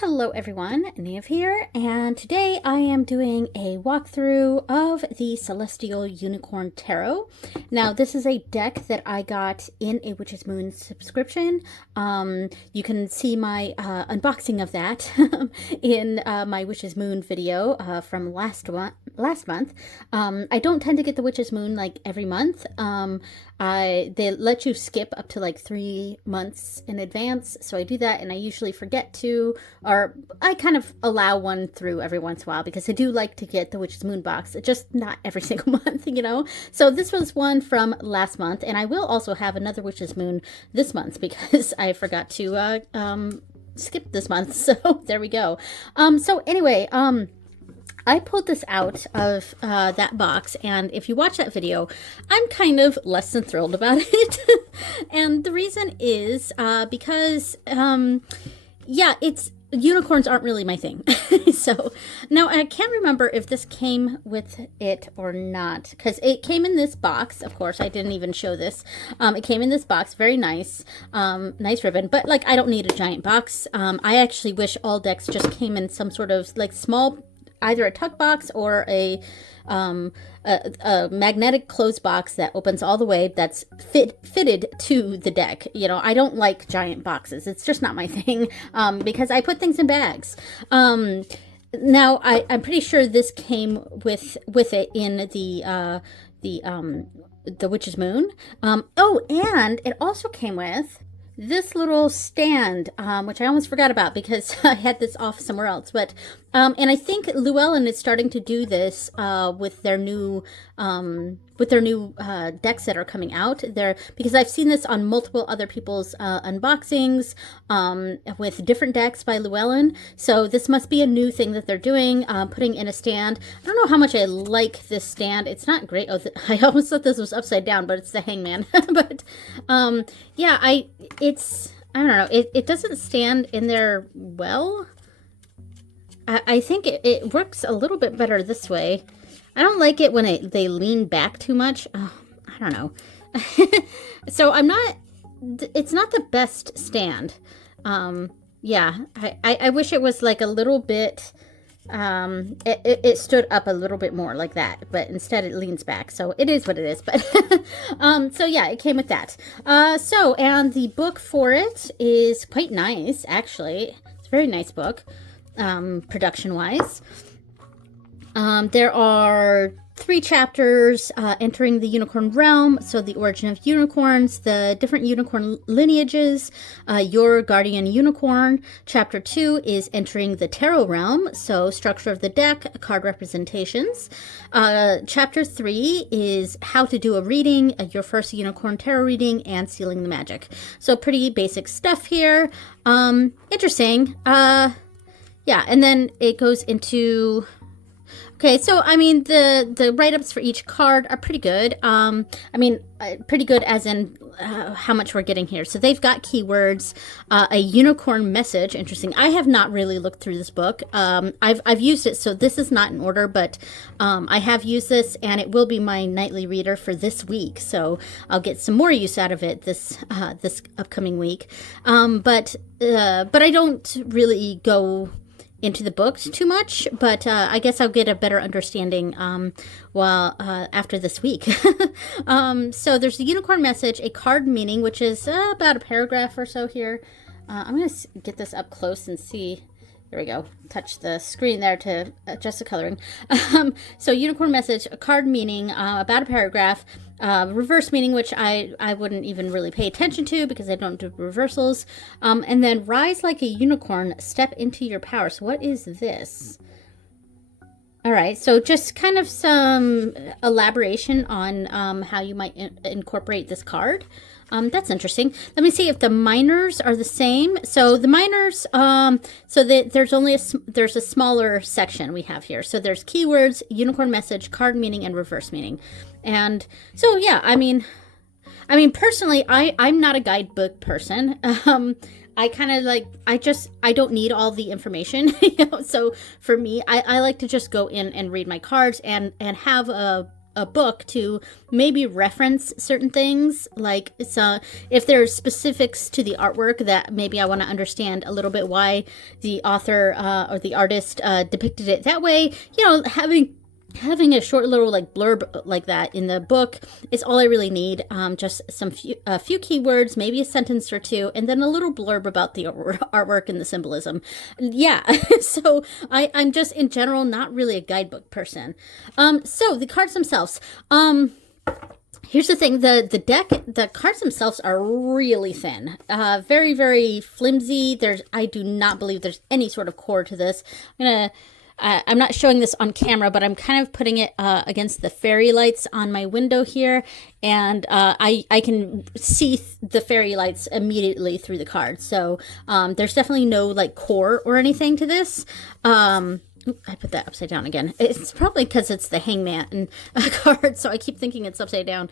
Hello everyone, Neve here, and today I am doing a walkthrough of the Celestial Unicorn Tarot. Now, this is a deck that I got in a Witch's Moon subscription. You can see my unboxing of that in my Witch's Moon video from last month. I don't tend to get the Witch's Moon like every month. They let you skip up to like 3 months in advance, so I do that, and I usually forget to, or I kind of allow one through every once in a while because I do like to get the Witch's Moon box, just not every single month, you know? So this was one from last month, and I will also have another Witch's Moon this month because I forgot to skip this month, so there we go. So anyway, I pulled this out of that box, and if you watch that video, I'm kind of less than thrilled about it. And the reason is because, unicorns aren't really my thing. So, now I can't remember if this came with it or not, because it came in this box. Of course, I didn't even show this. It came in this box, very nice, nice ribbon, but like I don't need a giant box. I actually wish all decks just came in some sort of like small, either a tuck box or a magnetic closed box that opens all the way, that's fitted to the deck. You know, I don't like giant boxes. It's just not my thing, because I put things in bags. Now, I'm pretty sure this came with it in the Witch's Moon. Oh, and it also came with this little stand, which I almost forgot about because I had this off somewhere else. But and I think Llewellyn is starting to do this with their new decks that are coming out there, because I've seen this on multiple other people's unboxings with different decks by Llewellyn. So this must be a new thing that they're doing, putting in a stand. I don't know how much I like this stand. It's not great. Oh, I almost thought this was upside down, but it's the hangman. But yeah, I don't know. It doesn't stand in there well. I think it works a little bit better this way. I don't like it when they lean back too much. Oh, I don't know. So it's not the best stand. Yeah, I wish it was like a little bit, it stood up a little bit more like that, but instead it leans back. So it is what it is. But so yeah, it came with that. And the book for it is quite nice, actually. It's a very nice book, production wise. There are 3 chapters entering the unicorn realm. So the origin of unicorns, the different unicorn lineages, your guardian unicorn. Chapter 2 is entering the tarot realm. So structure of the deck, card representations. Chapter 3 is how to do a reading, your first unicorn tarot reading, and sealing the magic. So pretty basic stuff here. Interesting. Yeah, and then it goes into... Okay, so, I mean, the write-ups for each card are pretty good. Pretty good as in how much we're getting here. So they've got keywords, a unicorn message. Interesting. I have not really looked through this book. I've used it, so this is not in order, but I have used this, and it will be my nightly reader for this week. So I'll get some more use out of it this upcoming week. But I don't really go into the books too much, but I guess I'll get a better understanding after this week. So there's the unicorn message, a card meaning, which is about a paragraph or so here. I'm going to get this up close and see. There we go. Touch the screen there to adjust the coloring. So unicorn message, a card meaning, about a paragraph. Reverse meaning, which I wouldn't even really pay attention to because I don't do reversals. And then rise like a unicorn, step into your power. So what is this? All right, so just kind of some elaboration on how you might incorporate this card. That's interesting. Let me see if the minors are the same. So the minors, there's a smaller section we have here. So there's keywords, unicorn message, card meaning, and reverse meaning. And so, yeah, I mean, personally, I'm not a guidebook person. I kind of like, I don't need all the information, you know? So for me, I like to just go in and read my cards and have a a book to maybe reference certain things. Like, so if there's specifics to the artwork that maybe I want to understand a little bit why the author or the artist depicted it that way, having a short little like blurb like that in the book is all I really need. Just a few keywords, maybe a sentence or two, and then a little blurb about the artwork and the symbolism. Yeah, so I'm just in general not really a guidebook person. So the cards themselves. Here's the thing, the cards themselves are really thin, very, very flimsy. I do not believe there's any sort of core to this. I'm not showing this on camera, but I'm kind of putting it against the fairy lights on my window here, and I can see the fairy lights immediately through the card. So there's definitely no like core or anything to this. I put that upside down again. It's probably because it's the hangman card, so I keep thinking it's upside down.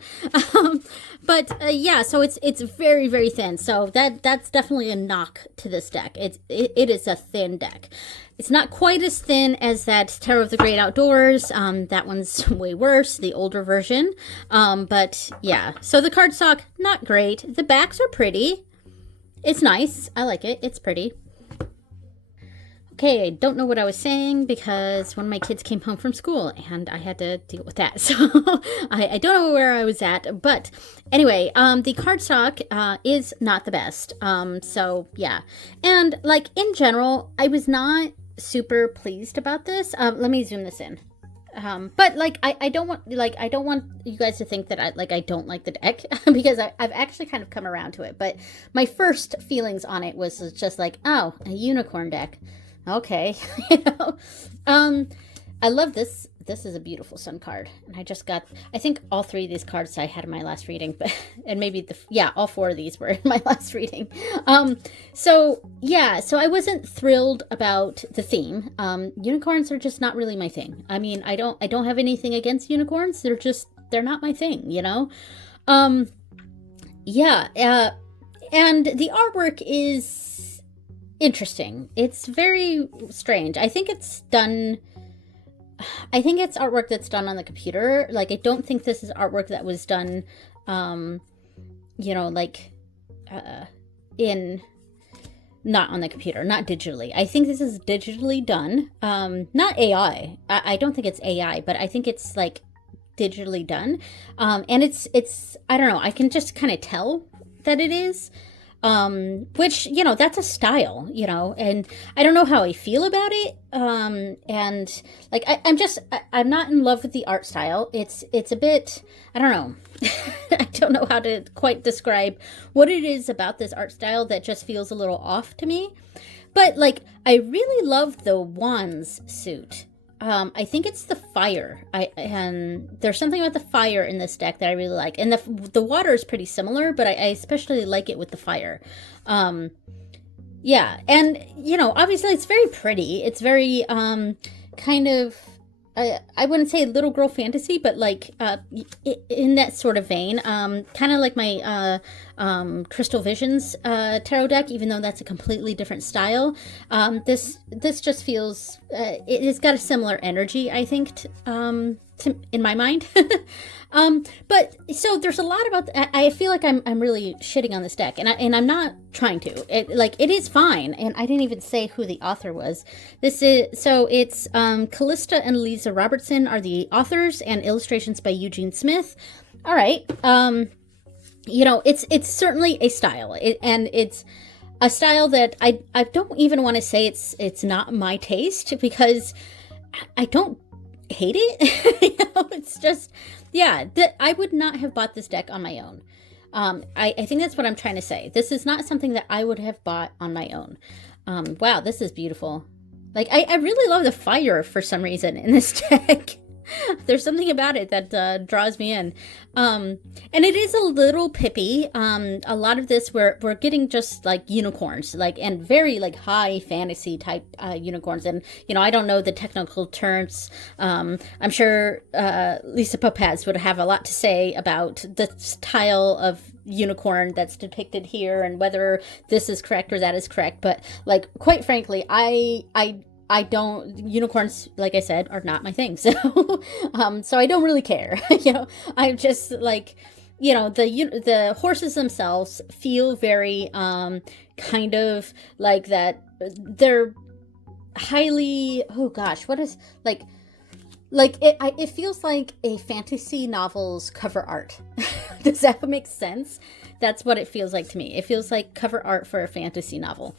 But yeah, so it's very, very thin. So that's definitely a knock to this deck. It is a thin deck. It's not quite as thin as that Tarot of the Great Outdoors. That one's way worse, the older version. But yeah, so the cardstock, not great. The backs are pretty. It's nice. I like it. It's pretty. Okay, I don't know what I was saying because one of my kids came home from school and I had to deal with that. So I don't know where I was at. But anyway, the cardstock is not the best. So yeah. And like in general, I was not super pleased about this. Let me zoom this in. But like I don't want you guys to think that I don't like the deck because I've actually kind of come around to it. But my first feelings on it was just like, oh, a unicorn deck. Okay, I love this. This is a beautiful sun card, and I think all three of these cards I had in my last reading, but and maybe all four of these were in my last reading. So I wasn't thrilled about the theme. Unicorns are just not really my thing. I mean, I don't have anything against unicorns. They're not my thing, and the artwork is interesting. It's very strange. I think it's artwork that's done on the computer. Like, I don't think this is artwork that was done, not on the computer, not digitally. I think this is digitally done. Not AI. I don't think it's AI, but I think it's like digitally done. And it's, I don't know, I can just kind of tell that it is. Which, that's a style, and I don't know how I feel about it. And like, I'm not in love with the art style. It's a bit, I don't know. I don't know how to quite describe what it is about this art style that just feels a little off to me. But like, I really love the Wands suit. I think it's the fire. And there's something about the fire in this deck that I really like. And the water is pretty similar, but I especially like it with the fire. Yeah, and obviously it's very pretty. It's very kind of I wouldn't say little girl fantasy, but like in that sort of vein. Kind of like my Crystal Visions tarot deck, even though that's a completely different style. This just feels it has got a similar energy, I think, in my mind. But so there's a lot about I feel like I'm really shitting on this deck, and I'm not trying to. It is fine, and I didn't even say who the author was. It's Callista and Lisa Robertson are the authors, and illustrations by Eugene Smith. All right. It's certainly a style, and it's a style that I don't even want to say it's not my taste, because I don't hate it. It's just, I would not have bought this deck on my own. I think that's what I'm trying to say. This is not something that I would have bought on my own. Wow, this is beautiful. Like, I really love the fire for some reason in this deck. There's something about it that draws me in. And it is a little pippy. A lot of this we're getting just like unicorns, and very like high fantasy type unicorns. And I don't know the technical terms. I'm sure Lisa Popaz would have a lot to say about the style of unicorn that's depicted here and whether this is correct or that is correct. But like, quite frankly, I I don't, unicorns, like I said, are not my thing. So, so I don't really care. I'm just like, the horses themselves feel very, kind of like that. They're highly, oh gosh, what is it feels like a fantasy novel's cover art. Does that make sense? That's what it feels like to me. It feels like cover art for a fantasy novel.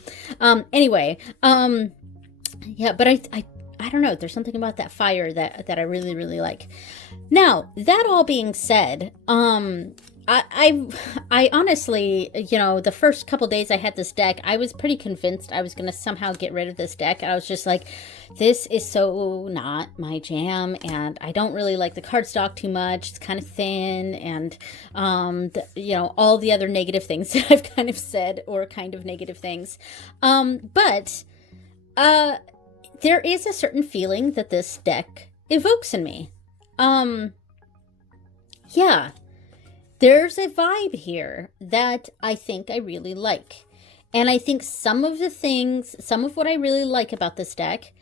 Anyway, yeah, but I don't know. There's something about that fire that I really, really like. Now, that all being said, I honestly, the first couple days I had this deck, I was pretty convinced I was going to somehow get rid of this deck. And I was just like, this is so not my jam. And I don't really like the cardstock too much. It's kind of thin. And, all the other negative things that I've kind of said, or kind of negative things. But there is a certain feeling that this deck evokes in me. Yeah. There's a vibe here that I think I really like. And I think some of what I really like about this deck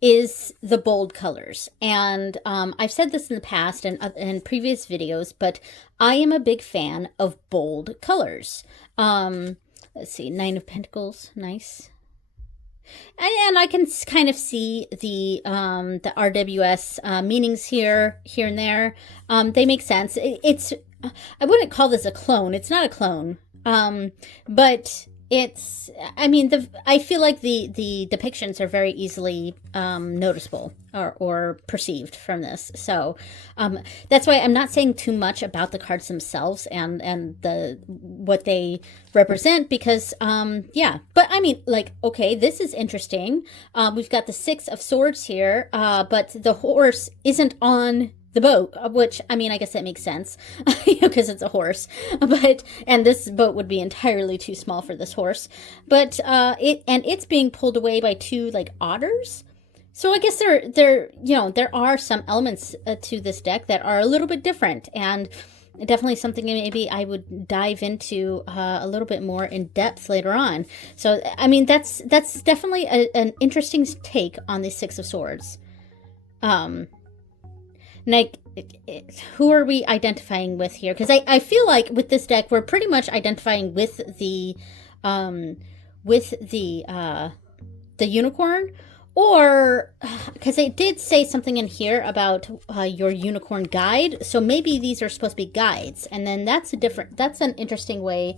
is the bold colors. And I've said this in the past and in previous videos, but I am a big fan of bold colors. Let's see, Nine of Pentacles, nice. And I can kind of see the RWS meanings here and there. They make sense. I wouldn't call this a clone. It's not a clone. But it's, I feel like the depictions are very easily noticeable or perceived from this. So that's why I'm not saying too much about the cards themselves and what they represent, because yeah. But okay, this is interesting. We've got the Six of Swords here, but the horse isn't on the boat, which, I guess that makes sense, because it's a horse, and this boat would be entirely too small for this horse, but it's being pulled away by two, otters. So I guess there are some elements to this deck that are a little bit different, and definitely something maybe I would dive into a little bit more in depth later on. So, that's definitely an interesting take on the Six of Swords. Who are we identifying with here? Because I feel like with this deck, we're pretty much identifying with the unicorn, or because it did say something in here about your unicorn guide. So maybe these are supposed to be guides, and then that's an interesting way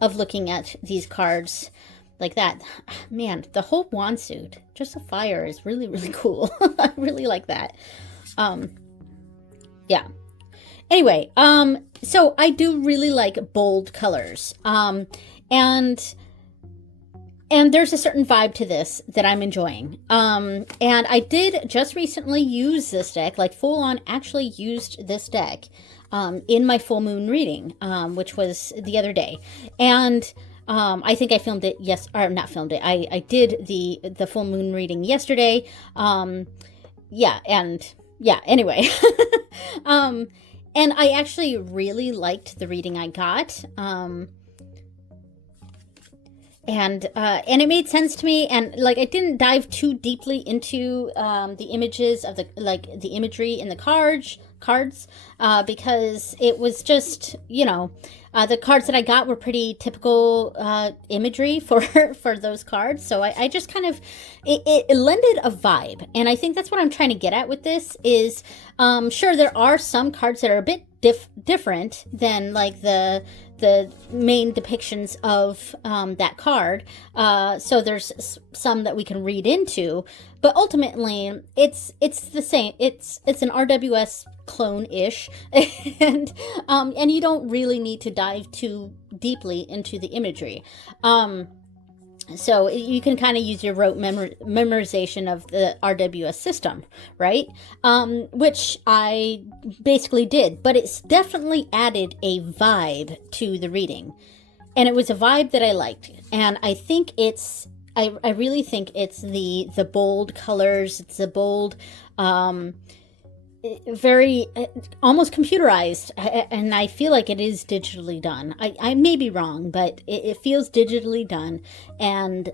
of looking at these cards like that. Man, the whole wand suit, just a fire, is really, really cool. I really like that. Yeah. Anyway, so I do really like bold colors. And there's a certain vibe to this that I'm enjoying. And I did just recently use this deck, full on actually used this deck, in my full moon reading, which was the other day. And, I think I filmed it, not filmed it. I did the full moon reading yesterday. Anyway. And I actually really liked the reading I got. And it made sense to me, and I didn't dive too deeply into the images of the imagery in the cards, because it was just, the cards that I got were pretty typical imagery for those cards. So I just kind of, it lended a vibe. And I think that's what I'm trying to get at with this is, sure, there are some cards that are a bit different than the main depictions of that card. So there's some that we can read into, but ultimately it's the same. It's an RWS clone-ish, and you don't really need to dive too deeply into the imagery. So you can kind of use your rote memorization of the RWS system, right? Which I basically did, but it's definitely added a vibe to the reading. And it was a vibe that I liked. And I think I really think it's the bold colors, it's the bold, very almost computerized, and I feel like it is digitally done. I may be wrong, but it feels digitally done, and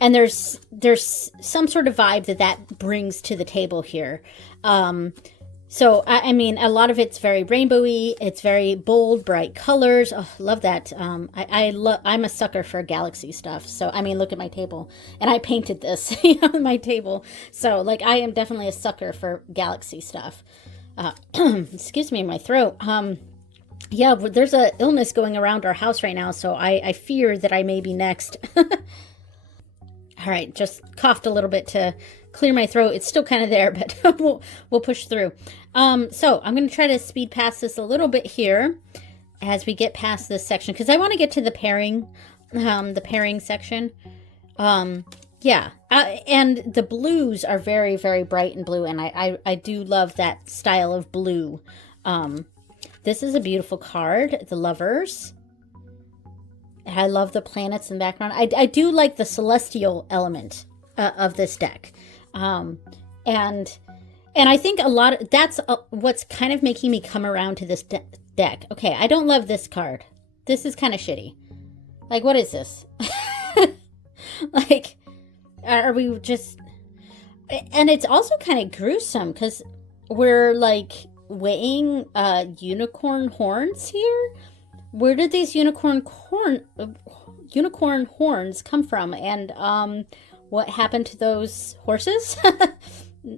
and there's some sort of vibe that brings to the table here. So, I mean, a lot of it's very rainbowy. It's very bold, bright colors. Oh, love that. I'm a sucker for galaxy stuff. So, I mean, look at my table. And I painted this, on my table. So, like, I am definitely a sucker for galaxy stuff. Excuse me, my throat. Yeah, there's a illness going around our house right now. So, I fear that I may be next. All right, just coughed a little bit to clear my throat. It's still kind of there, but we'll push through. So I'm going to try to speed past this a little bit here as we get past this section, because I want to get to the pairing section. Yeah, and the blues are very, very bright and blue, and I do love that style of blue. This is a beautiful card, the Lovers. I love the planets in the background. I do like the celestial element of this deck. And I think that's what's kind of making me come around to this deck. Okay, I don't love this card. This is kind of shitty. Like, what is this? Like, are we just... And it's also kind of gruesome because we're, like, weighing unicorn horns here. Where did these unicorn horns come from? And what happened to those horses?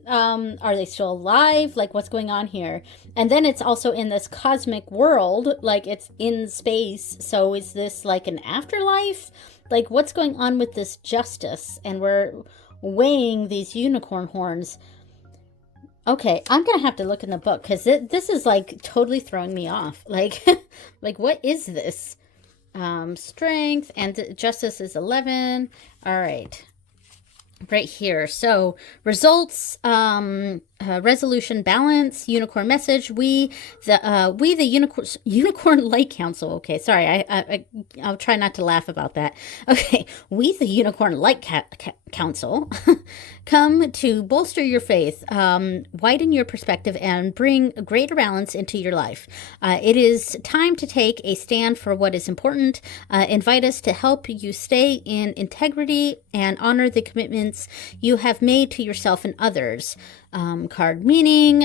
Are they still alive? Like, what's going on here? And then it's also in this cosmic world, like it's in space. So is this like an afterlife? Like, what's going on with this justice? And we're weighing these unicorn horns. Okay, I'm gonna have to look in the book because this is like totally throwing me off. Like, like what is this? Strength and justice is 11. All right. Right here. So results, resolution, balance, unicorn message. We the unicorn light council. Okay, sorry. I'll try not to laugh about that. Okay, we the unicorn light council come to bolster your faith, widen your perspective, and bring greater balance into your life. It is time to take a stand for what is important. Invite us to help you stay in integrity and honor the commitments you have made to yourself and others. Card meaning,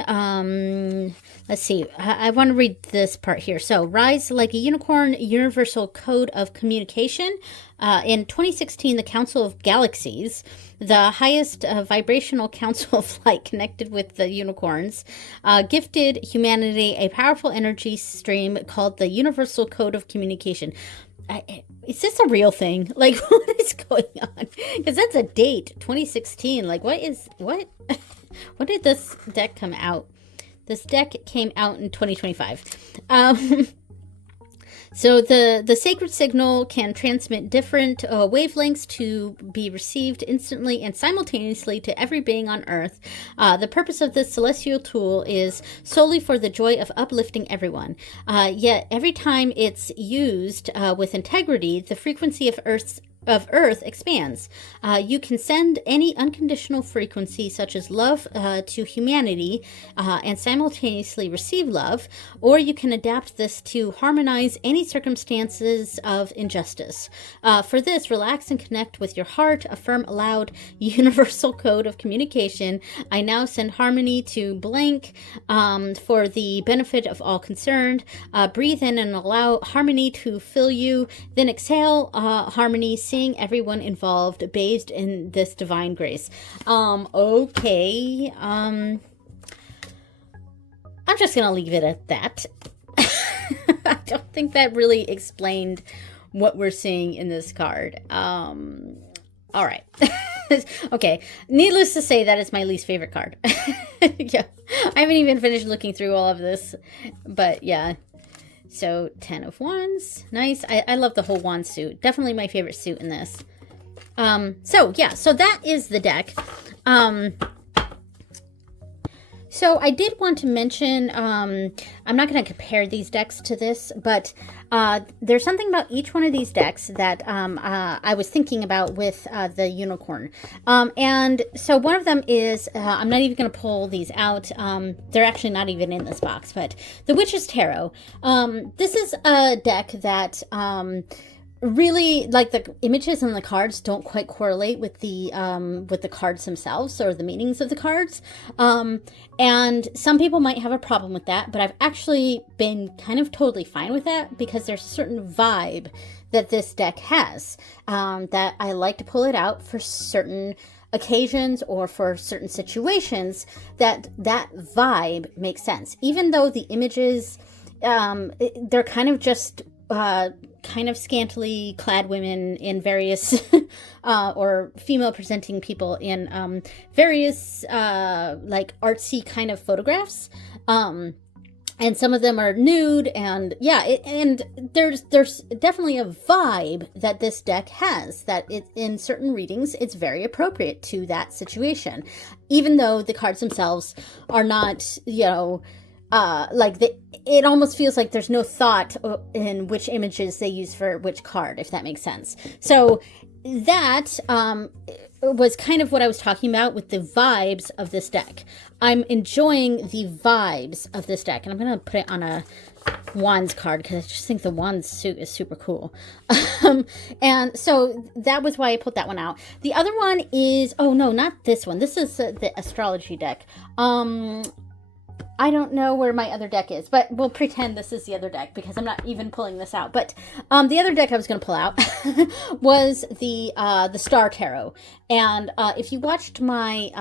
let's see, I want to read this part here. So, rise like a unicorn, universal code of communication. In 2016, the Council of Galaxies, the highest vibrational council of light connected with the unicorns, gifted humanity a powerful energy stream called the Universal Code of Communication. Is this a real thing? Like, what is going on? Because that's a date, 2016. Like, what? When did this deck come out? This deck came out in 2025. So the sacred signal can transmit different wavelengths to be received instantly and simultaneously to every being on Earth. The purpose of this celestial tool is solely for the joy of uplifting everyone. Yet every time it's used with integrity, the frequency of Earth expands. You can send any unconditional frequency, such as love, to humanity and simultaneously receive love, or you can adapt this to harmonize any circumstances of injustice. For this, relax and connect with your heart. Affirm aloud, universal code of communication. I now send harmony to blank for the benefit of all concerned. Breathe in and allow harmony to fill you. Then exhale harmony, seeing everyone involved bathed in this divine grace. Okay. I'm just gonna leave it at that. I don't think that really explained what we're seeing in this card. All right. Okay. Needless to say, that is my least favorite card. Yeah. I haven't even finished looking through all of this, but yeah. So 10 of Wands, nice. I love the whole wand suit. Definitely my favorite suit in this. So yeah, so that is the deck. So I did want to mention, I'm not going to compare these decks to this, but there's something about each one of these decks that I was thinking about with the unicorn. And so one of them is, I'm not even going to pull these out. They're actually not even in this box, but the Witch's Tarot. This is a deck that really, like, the images on the cards don't quite correlate with the cards themselves or the meanings of the cards. And some people might have a problem with that, but I've actually been kind of totally fine with that because there's a certain vibe that this deck has, that I like to pull it out for certain occasions or for certain situations, that vibe makes sense, even though the images, they're kind of just kind of scantily clad women in various or female presenting people in various like artsy kind of photographs, and some of them are nude, and yeah, and there's definitely a vibe that this deck has, that in certain readings it's very appropriate to that situation, even though the cards themselves are not, like, it almost feels like there's no thought in which images they use for which card, if that makes sense. So that was kind of what I was talking about with the vibes of this deck. I'm enjoying the vibes of this deck, and I'm going to put it on a Wands card because I just think the Wands suit is super cool. And so that was why I put that one out. The other one is, oh no, not this one. This is the astrology deck. I don't know where my other deck is, but we'll pretend this is the other deck because I'm not even pulling this out. But the other deck I was going to pull out was the Star Tarot. And if you watched my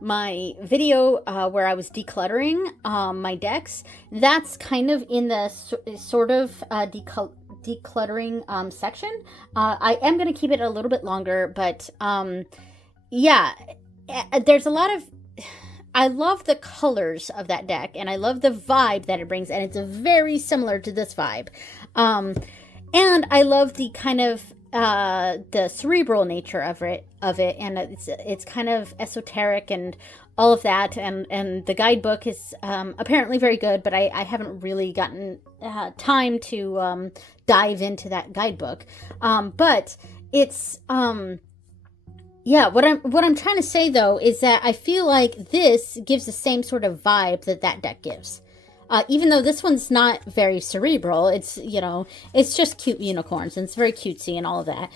my video where I was decluttering my decks, that's kind of in the sort of decluttering section. I am going to keep it a little bit longer, but yeah, there's a lot of... I love the colors of that deck, and I love the vibe that it brings, and it's very similar to this vibe. And I love the kind of the cerebral nature of it, and it's kind of esoteric and all of that, and the guidebook is apparently very good, but I haven't really gotten time to dive into that guidebook. But it's... yeah, what I'm trying to say, though, is that I feel like this gives the same sort of vibe that deck gives. Even though this one's not very cerebral, it's, it's just cute unicorns, and it's very cutesy and all of that.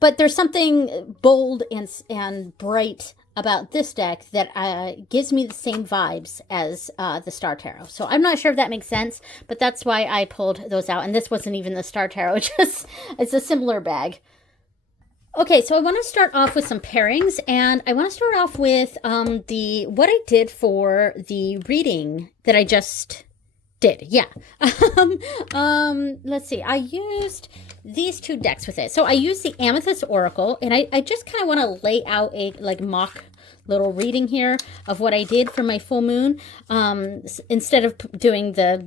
But there's something bold and bright about this deck that gives me the same vibes as the Star Tarot. So I'm not sure if that makes sense, but that's why I pulled those out. And this wasn't even the Star Tarot, it's a similar bag. Okay, so I want to start off with some pairings, and I want to start off with what I did for the reading that I just did. Yeah. Let's see. I used these two decks with it. So I used the Amethyst Oracle, and I just kind of want to lay out a mock little reading here of what I did for my full moon, instead of doing the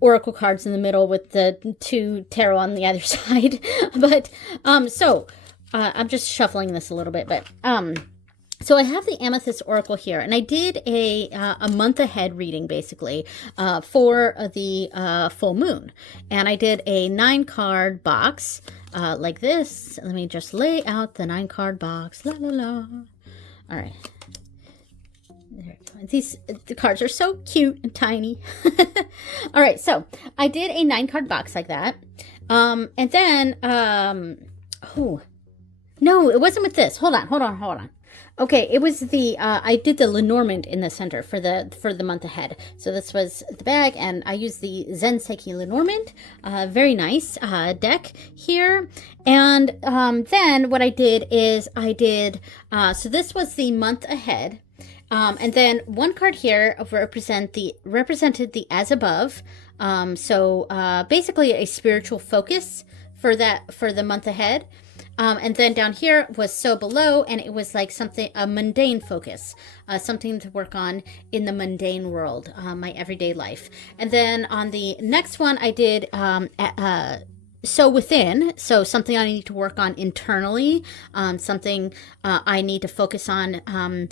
oracle cards in the middle with the two tarot on the other side. But so I'm just shuffling this a little bit, but so I have the Amethyst Oracle here, and I did a month ahead reading, basically, for the full moon. And I did a 9-card box like this. Let me just lay out the 9-card box. La la la. All right. The cards are so cute and tiny. All right, so I did a 9-card box like that. And then, oh, no, it wasn't with this. Hold on. Okay, it was the, I did the Lenormand in the center for the month ahead. So this was the bag, and I used the Zenseki Lenormand. Very nice deck here. And then what I did is so this was the month ahead. And then one card here represented the as above. So basically a spiritual focus for the month ahead. And then down here was so below, and it was like a mundane focus, something to work on in the mundane world, my everyday life. And then on the next one, I did so within, so something I need to work on internally, something I need to focus on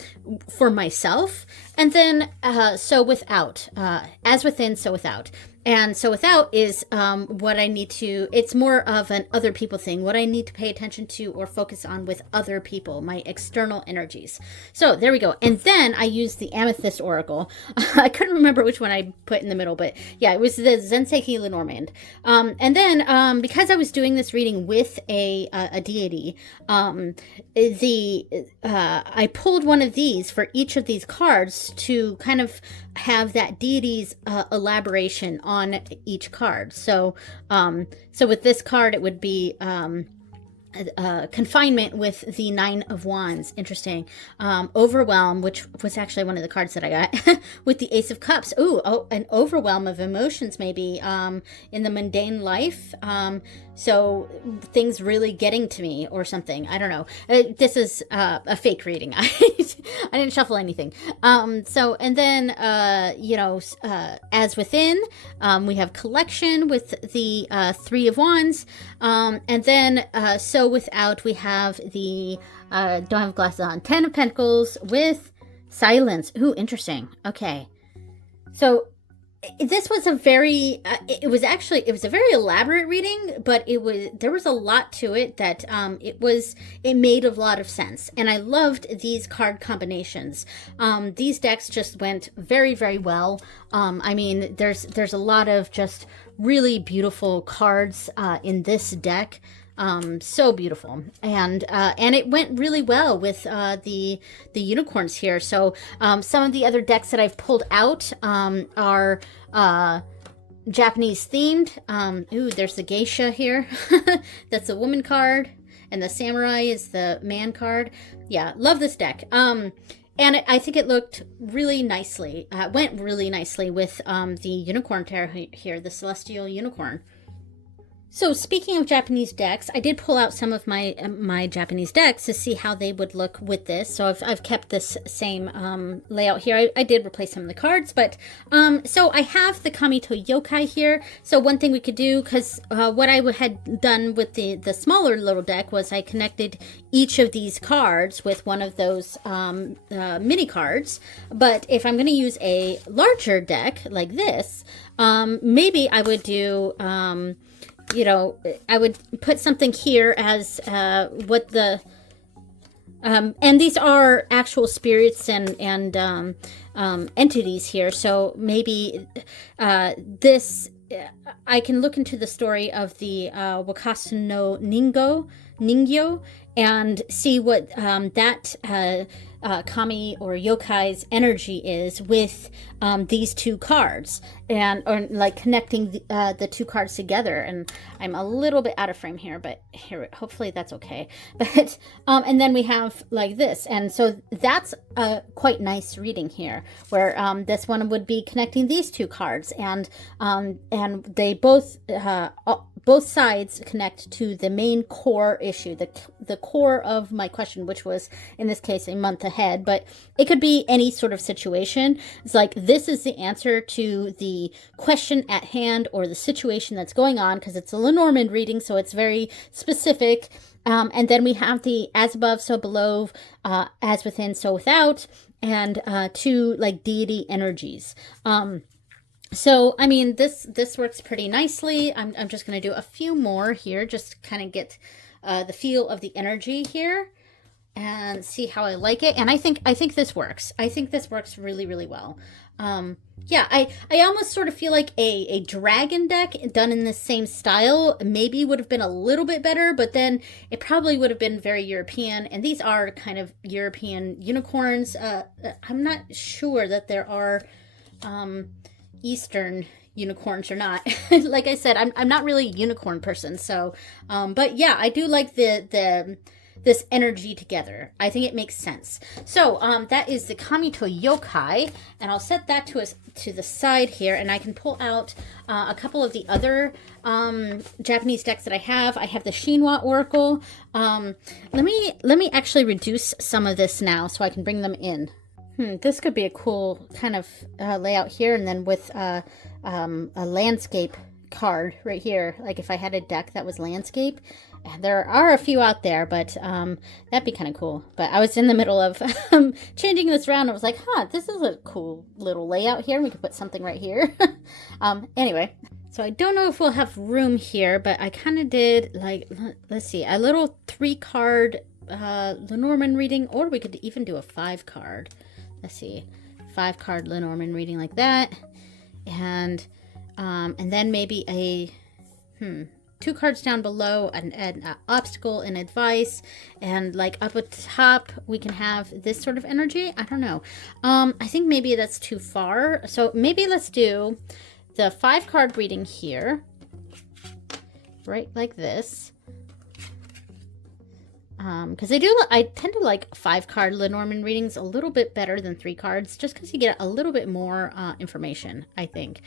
for myself. And then so without, as within, so without. And so without is what I need to, it's more of an other people thing, what I need to pay attention to or focus on with other people, my external energies. So there we go. And then I used the Amethyst Oracle. I couldn't remember which one I put in the middle, but yeah, it was the Zensei Lenormand. And then because I was doing this reading with a deity, I pulled one of these for each of these cards to kind of have that deity's elaboration on each card. So so with this card, it would be confinement with the Nine of Wands. Interesting. Overwhelm, which was actually one of the cards that I got, with the Ace of Cups. Oh, an overwhelm of emotions, maybe in the mundane life. So things really getting to me or something. I don't know. This is a fake reading. I didn't shuffle anything. So, and then, as within, we have collection with the Three of Wands. And then, so without, we have the, don't have glasses on, Ten of Pentacles with silence. Ooh, interesting. Okay. So, this was a very it was a very elaborate reading, but there was a lot to it that it made a lot of sense, and I loved these card combinations. These decks just went very, very well. I mean, there's a lot of just really beautiful cards in this deck. So beautiful, and it went really well with the unicorns here. So some of the other decks that I've pulled out are Japanese themed. Ooh, there's the geisha here. That's a woman card, and the samurai is the man card. Yeah, love this deck. And I think it looked really nicely. Went really nicely with the unicorn tarot here, the celestial unicorn. So speaking of Japanese decks, I did pull out some of my Japanese decks to see how they would look with this. So I've kept this same layout here. I did replace some of the cards, but so I have the Kamito Yokai here. So one thing we could do, because what I had done with the smaller little deck was I connected each of these cards with one of those mini cards. But if I'm going to use a larger deck like this, maybe I would do... I would put something here as what the and these are actual spirits and entities here. So maybe this I can look into the story of the Wakasu no Ningyo and see what that kami or yokai's energy is with these two cards, or like connecting the two cards together. And I'm a little bit out of frame here, but here, hopefully that's okay. But and then we have like this, and so that's a quite nice reading here, where this one would be connecting these two cards, and they both sides connect to the main core issue, the core of my question, which was in this case a month ahead, but it could be any sort of situation. It's like this is the answer to the question at hand or the situation that's going on, because it's a Lenormand reading, so it's very specific. And then we have the as above, so below, as within, so without, and two like deity energies. So, I mean, this works pretty nicely. I'm just going to do a few more here, just to kind of get the feel of the energy here and see how I like it. And I think this works. I think this works really, really well. Yeah, I almost sort of feel like a dragon deck done in the same style maybe would have been a little bit better, but then it probably would have been very European. And these are kind of European unicorns. I'm not sure that there are... Eastern unicorns or not. Like I said, I'm not really a unicorn person, so but yeah, I do like this energy together. I think it makes sense. So that is the Kamito Yokai, and I'll set that to the side here, and I can pull out a couple of the other Japanese decks that I have. I have the Shinwa Oracle. Let me actually reduce some of this now so I can bring them in. This could be a cool kind of layout here, and then with a landscape card right here. Like if I had a deck that was landscape. There are a few out there, but that'd be kind of cool. But I was in the middle of changing this around. I was like, this is a cool little layout here. We could put something right here. Anyway, so I don't know if we'll have room here, but I kind of did, like, let's see, a little 3-card Lenormand reading, or we could even do a 5-card. Let's see, 5-card Lenormand reading like that. And then maybe a, 2 cards down below, an obstacle and advice, and like up at top we can have this sort of energy. I don't know. I think maybe that's too far. So maybe let's do the 5-card reading here, right like this. Because I tend to like 5-card Lenormand readings a little bit better than 3 cards, just because you get a little bit more information, I think.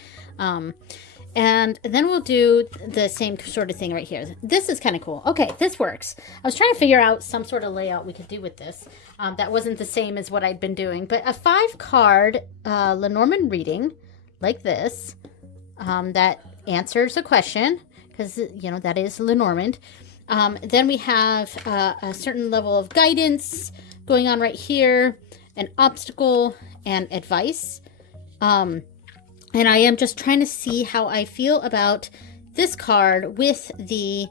And then we'll do the same sort of thing right here. This is kind of cool. Okay, this works. I was trying to figure out some sort of layout we could do with this. That wasn't the same as what I'd been doing. But a 5-card Lenormand reading like this that answers a question, because, you know, that is Lenormand. Then we have a certain level of guidance going on right here, an obstacle and advice. And I am just trying to see how I feel about this card with the,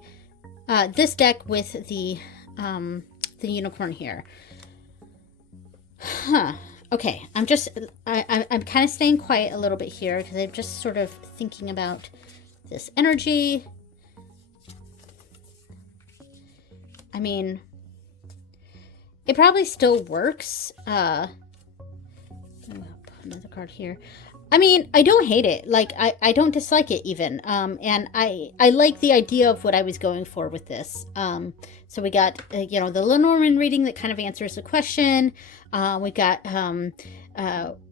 this deck with the unicorn here. Okay, I'm kind of staying quiet a little bit here because I'm just sort of thinking about this energy. I mean, it probably still works. I'll put another card here. I mean, I don't hate it. Like, I don't dislike it even. And I like the idea of what I was going for with this. So we got, you know, the Lenormand reading that kind of answers the question. We got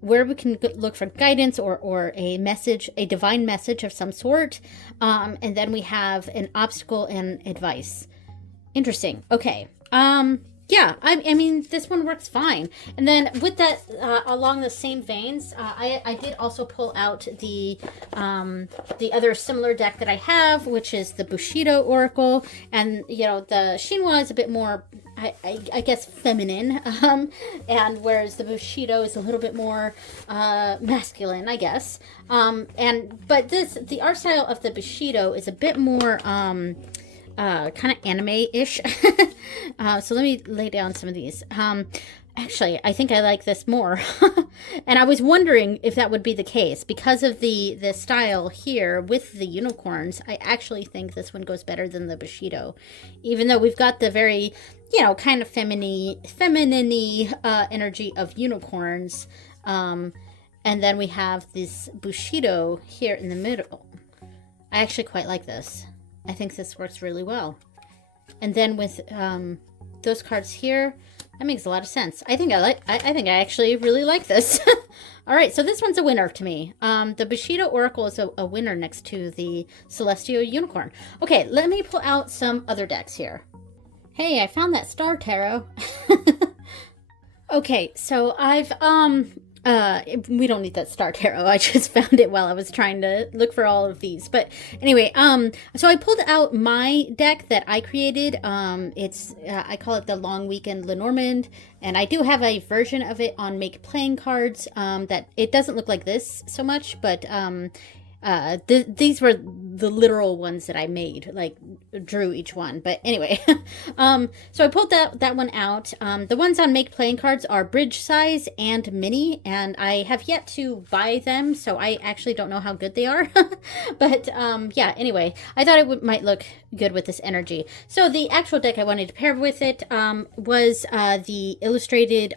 where we can look for guidance or a message, a divine message of some sort. And then we have an obstacle and advice. Interesting. Okay. Yeah, I mean, this one works fine. And then with that, along the same veins, I did also pull out the other similar deck that I have, which is the Bushido Oracle. And, you know, the Shinwa is a bit more, I guess, feminine. And whereas the Bushido is a little bit more masculine, I guess. But the art style of the Bushido is a bit more... kind of anime-ish. So let me lay down some of these. Actually, I think I like this more. And I was wondering if that would be the case. Because of the style here with the unicorns, I actually think this one goes better than the Bushido. Even though we've got the very, you know, kind of feminine energy of unicorns. And then we have this Bushido here in the middle. I actually quite like this. I think this works really well. And then with those cards here, that makes a lot of sense. I think I actually really like this. All right, so this one's a winner to me. The Bushido Oracle is a winner next to the Celestial Unicorn. Okay, let me pull out some other decks here. Hey, I found that Star Tarot. Okay, so I've we don't need that Star Tarot. I just found it while I was trying to look for all of these. But anyway, so I pulled out my deck that I created. It's I call it the Long Weekend Lenormand, and I do have a version of it on MakePlayingCards. That it doesn't look like this so much, but these were the literal ones that I made, like drew each one. But anyway, so I pulled that one out. The ones on MakePlayingCards are bridge size and mini, and I have yet to buy them, so I actually don't know how good they are. But yeah, anyway, I thought it might look good with this energy. So the actual deck I wanted to pair with it was the illustrated,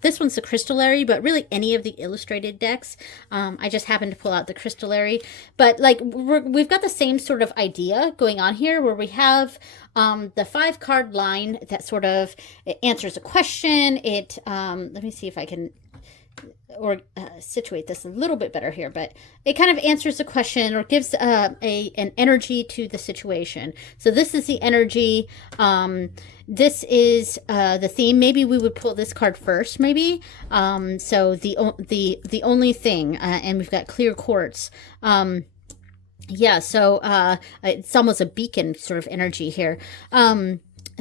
this one's the Crystallary, but really any of the illustrated decks. I just happened to pull out the Crystallary, but like we've got the same sort of idea going on here, where we have the 5-card line that sort of answers a question. It let me see if I can situate this a little bit better here, but it kind of answers the question or gives an energy to the situation. So this is the energy. This is the theme. Maybe we would pull this card first, maybe. So the only thing, and we've got clear quartz. yeah, so it's almost a beacon sort of energy here.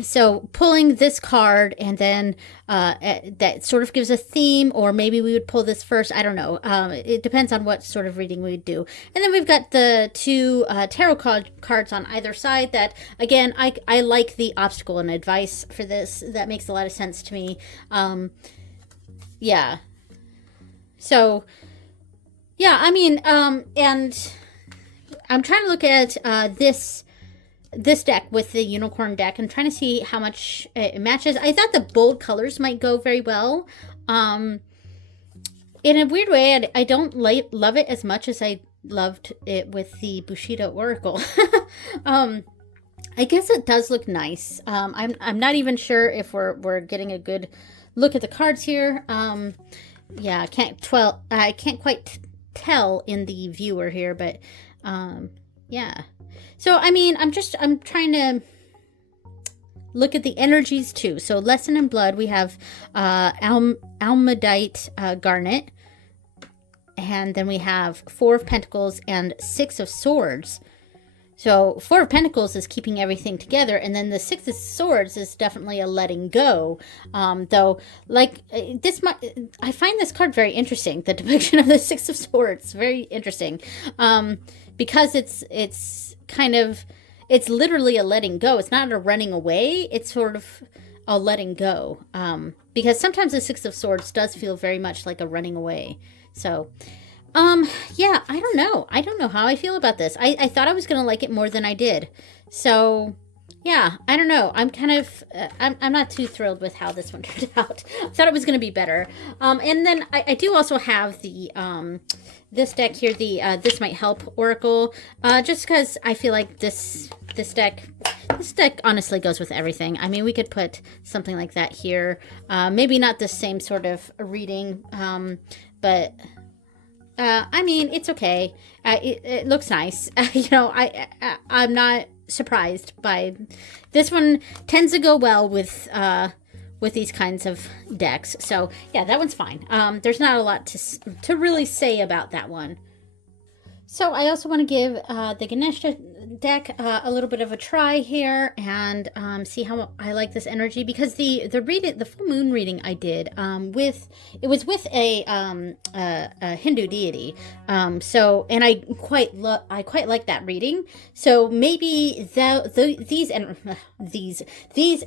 So pulling this card and then that sort of gives a theme, or maybe we would pull this first. I don't know. It depends on what sort of reading we would do. And then we've got the two tarot cards on either side that, again, I like the obstacle and advice for this. That makes a lot of sense to me. Yeah. So, yeah, I mean, and I'm trying to look at this deck with the unicorn deck and trying to see how much it matches. I thought the bold colors might go very well. In a weird way, I don't love it as much as I loved it with the Bushido Oracle. I guess it does look nice. I'm not even sure if we're getting a good look at the cards here. Yeah, I can't quite tell in the viewer here, but yeah. So, I mean, I'm trying to look at the energies too. So, Lesson in Blood, we have Almudite Garnet. And then we have Four of Pentacles and Six of Swords. So, Four of Pentacles is keeping everything together. And then the Six of Swords is definitely a letting go. Though, like, I find this card very interesting. The depiction of the Six of Swords, very interesting. Because it's kind of, it's literally a letting go. It's not a running away. It's sort of a letting go. Because sometimes the Six of Swords does feel very much like a running away. So, yeah, I don't know. I don't know how I feel about this. I thought I was going to like it more than I did. So, yeah, I don't know. I'm kind of, I'm not too thrilled with how this one turned out. I thought it was going to be better. And then I do also have the, this deck here, the This Might Help Oracle, just because I feel like this deck honestly goes with everything. I mean, we could put something like that here. Maybe not the same sort of reading, but I mean, it's okay. It looks nice. You know, I'm not surprised by this one. Tends to go well with these kinds of decks. So yeah, that one's fine. There's not a lot to really say about that one. So I also want to give the Ganesha deck a little bit of a try here and see how I like this energy, because the full moon reading I did it was with a Hindu deity. So, and I quite like that reading. So maybe these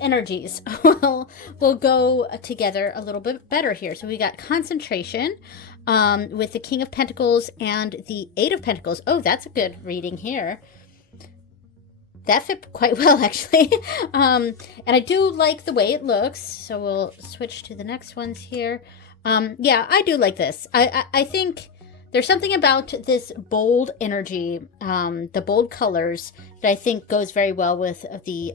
energies will go together a little bit better here. So we got concentration. With the King of Pentacles and the Eight of Pentacles. Oh, that's a good reading here. That fit quite well, actually. And I do like the way it looks. So we'll switch to the next ones here. Yeah, I do like this. I think there's something about this bold energy, the bold colors, that I think goes very well with the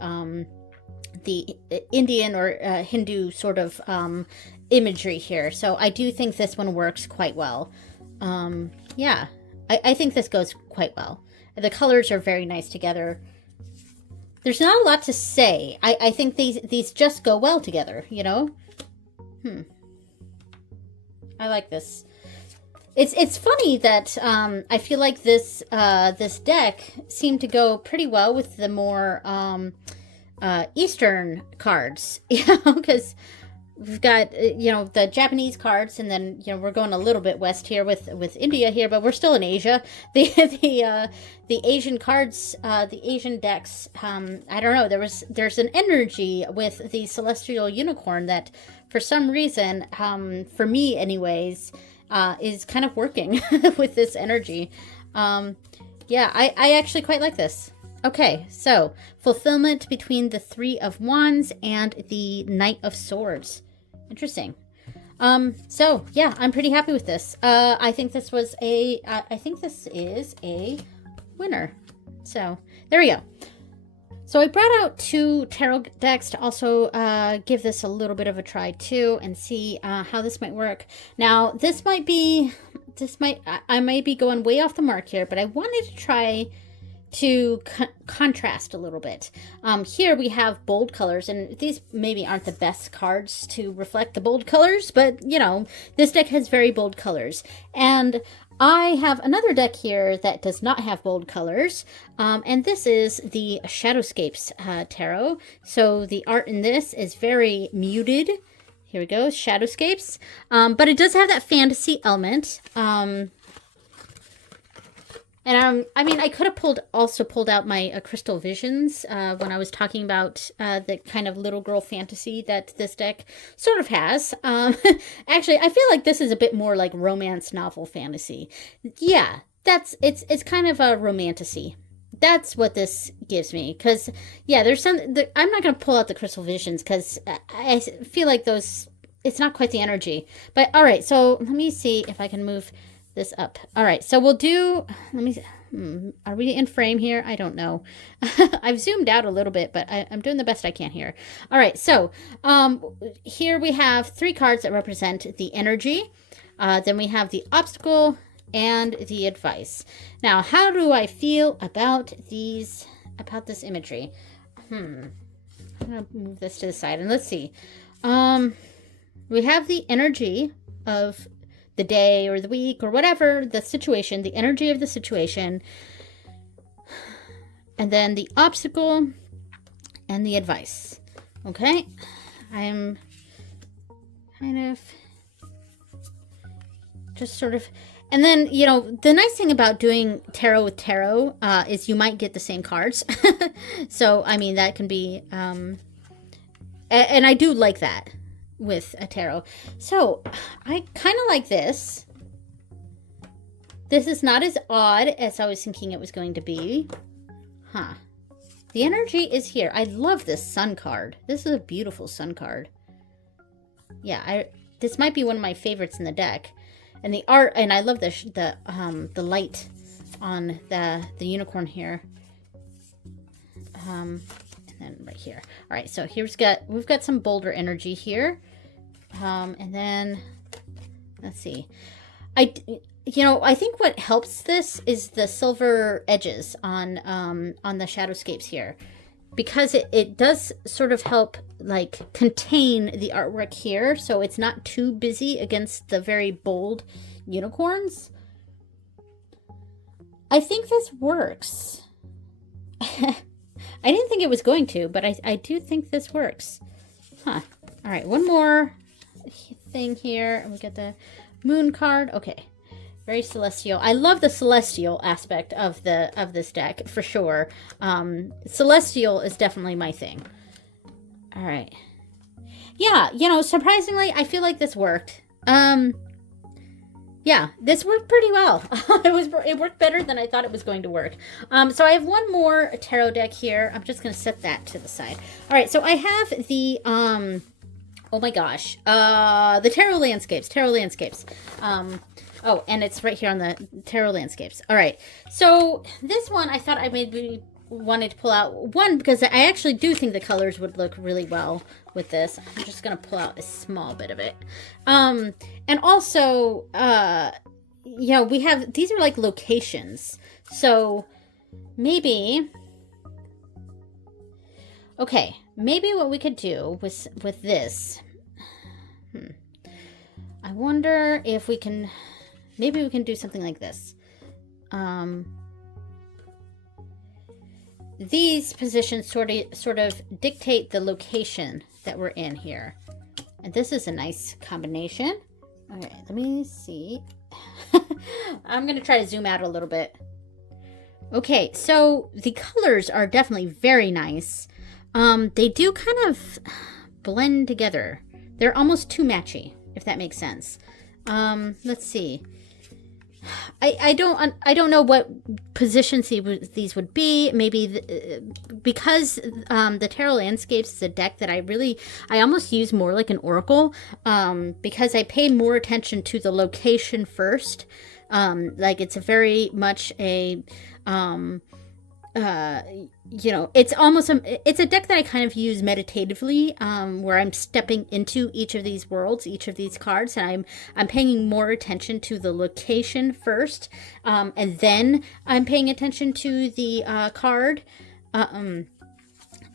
Indian or Hindu sort of imagery here. So I do think this one works quite well. Yeah, I think this goes quite well. The colors are very nice together. There's not a lot to say. I think these just go well together, you know? I like this. It's funny that I feel like this deck seemed to go pretty well with the more Eastern cards, you know, because we've got, you know, the Japanese cards, and then, you know, we're going a little bit west here with India here, but we're still in Asia. The Asian cards, the Asian decks, I don't know, there's an energy with the Celestial Unicorn that for some reason, for me anyways, is kind of working with this energy. Yeah, I actually quite like this. Okay, so fulfillment between the Three of Wands and the Knight of Swords. Interesting. So yeah, I'm pretty happy with this. I think this was I think this is a winner. So there we go. So I brought out two tarot decks to also give this a little bit of a try too, and see how this might work. Now I may be going way off the mark here, but I wanted to try to contrast a little bit. Here we have bold colors, and these maybe aren't the best cards to reflect the bold colors, but you know, this deck has very bold colors. And I have another deck here that does not have bold colors, and this is the Shadowscapes Tarot. So the art in this is very muted. Here we go, Shadowscapes. But it does have that fantasy element. And I mean, I could have also pulled out my Crystal Visions when I was talking about the kind of little girl fantasy that this deck sort of has. Actually, I feel like this is a bit more like romance novel fantasy. Yeah, it's kind of a romantasy. That's what this gives me. Because, yeah, I'm not going to pull out the Crystal Visions because I feel like it's not quite the energy. But, all right, so let me see if I can move this up. All right, so we'll do, are we in frame here? I don't know. I've zoomed out a little bit, but I'm doing the best I can here. All right, so here we have 3 cards that represent the energy. Then we have the obstacle and the advice. Now, how do I feel about this imagery? I'm gonna move this to the side and let's see. We have the energy of the day or the week or whatever the situation, the energy of the situation, and then the obstacle and the advice. Okay, I'm kind of just sort of, and then, you know, the nice thing about doing tarot with tarot is you might get the same cards. So, I mean, that can be, and I do like that with a tarot. So I kind of like this. This is not as odd as I was thinking it was going to be. Huh. The energy is here. I love this sun card. This is a beautiful sun card. Yeah, this might be one of my favorites in the deck. And the art, and I love the light on the unicorn here. And then right here. All right, so we've got some bolder energy here. And then let's see. I think what helps this is the silver edges on the shadowscapes here, because it does sort of help like contain the artwork here, so it's not too busy against the very bold unicorns. I think this works. I didn't think it was going to, but I do think this works. Huh. All right, one more thing here. We got the moon card. Okay. Very celestial. I love the celestial aspect of this deck for sure. Celestial is definitely my thing. All right. Yeah, you know, surprisingly, I feel like this worked. Yeah, this worked pretty well. It worked better than I thought it was going to work. So I have one more tarot deck here. I'm just going to set that to the side. All right, so I have the oh my gosh, the tarot landscapes. Oh, and it's right here on the tarot landscapes. All right, so this one I thought I maybe wanted to pull out one because I actually do think the colors would look really well with this. I'm just gonna pull out a small bit of it. And also, yeah, we have, these are like locations. So maybe, okay, maybe what we could do with this, I wonder if we can, maybe we can do something like this. These positions sort of dictate the location that we're in here. And this is a nice combination. All right, let me see. I'm going to try to zoom out a little bit. Okay, so the colors are definitely very nice. They do kind of blend together. They're almost too matchy, if that makes sense. Let's see. I don't know what positions these would be. Maybe because the Tarot Landscapes is a deck that I almost use more like an oracle, because I pay more attention to the location first. Like it's a very much a you know, it's a deck that I kind of use meditatively, where I'm stepping into each of these worlds, each of these cards, and I'm paying more attention to the location first, and then I'm paying attention to the card.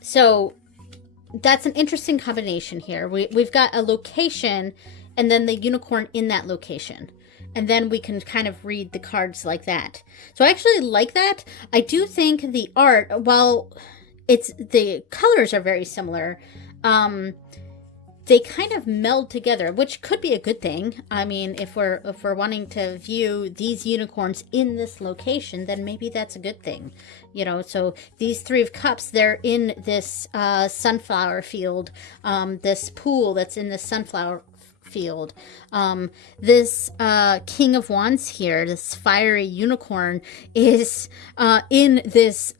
So that's an interesting combination here. We've got a location and then the unicorn in that location. and then we can kind of read the cards like that. So I actually like that. I do think the art, while the colors are very similar, they kind of meld together, which could be a good thing. I mean, if we're wanting to view these unicorns in this location, then maybe that's a good thing. You know, so these Three of Cups, they're in this sunflower field, this pool that's in the sunflower field. This King of Wands here, this fiery unicorn, is in this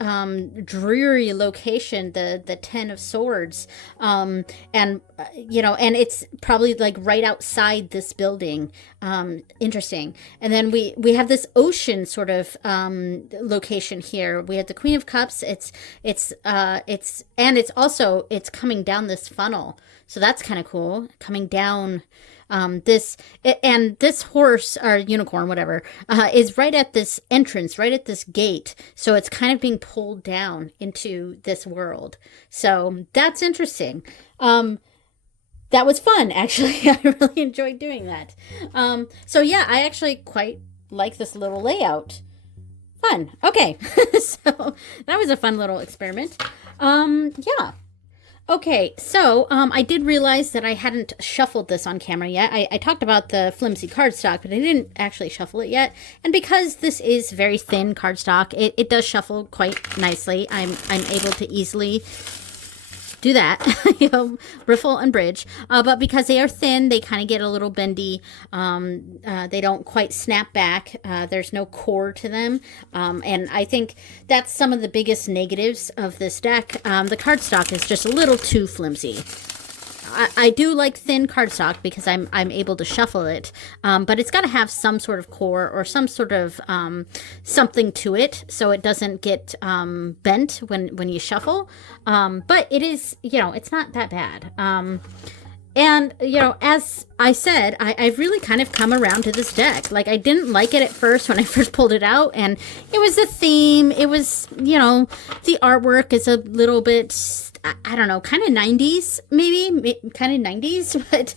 dreary location, the Ten of Swords, and you know, and it's probably like right outside this building. Interesting. And then we have this ocean sort of location here. We have the Queen of Cups. It's coming down this funnel. So that's kind of cool. Coming down this horse or unicorn, whatever, is right at this entrance, right at this gate. So it's kind of being pulled down into this world. So that's interesting. That was fun, actually. I really enjoyed doing that. So yeah, I actually quite like this little layout. Fun. Okay. So that was a fun little experiment. Yeah. Okay, so I did realize that I hadn't shuffled this on camera yet. I talked about the flimsy cardstock, but I didn't actually shuffle it yet. And because this is very thin cardstock, it does shuffle quite nicely. I'm able to easily do that, you know, riffle and bridge. But because they are thin, they kind of get a little bendy. They don't quite snap back. There's no core to them. And I think that's some of the biggest negatives of this deck. The cardstock is just a little too flimsy. I do like thin cardstock because I'm able to shuffle it, but it's got to have some sort of core or some sort of something to it so it doesn't get bent when you shuffle. But it is, you know, it's not that bad. And, you know, as I said, I've really kind of come around to this deck. Like, I didn't like it at first when I first pulled it out, and it was the theme. It was, you know, the artwork is a little bit, I don't know, kind of 90s, maybe, kind of 90s, but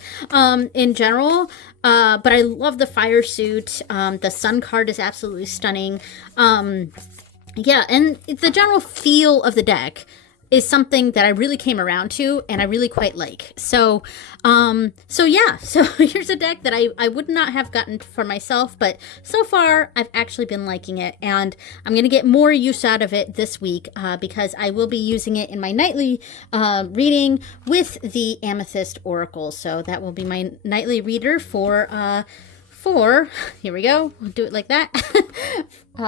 in general. But I love the fire suit. The sun card is absolutely stunning. Yeah, and the general feel of the deck is something that I really came around to and I really quite like. So yeah, so here's a deck that I would not have gotten for myself, but so far I've actually been liking it, and I'm going to get more use out of it this week because I will be using it in my nightly reading with the Amethyst Oracle. So that will be my nightly reader for here we go, we'll do it like that,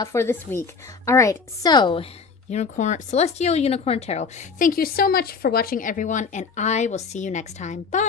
for this week. All right, so Celestial Unicorn Tarot. Thank you so much for watching, everyone, and I will see you next time. Bye!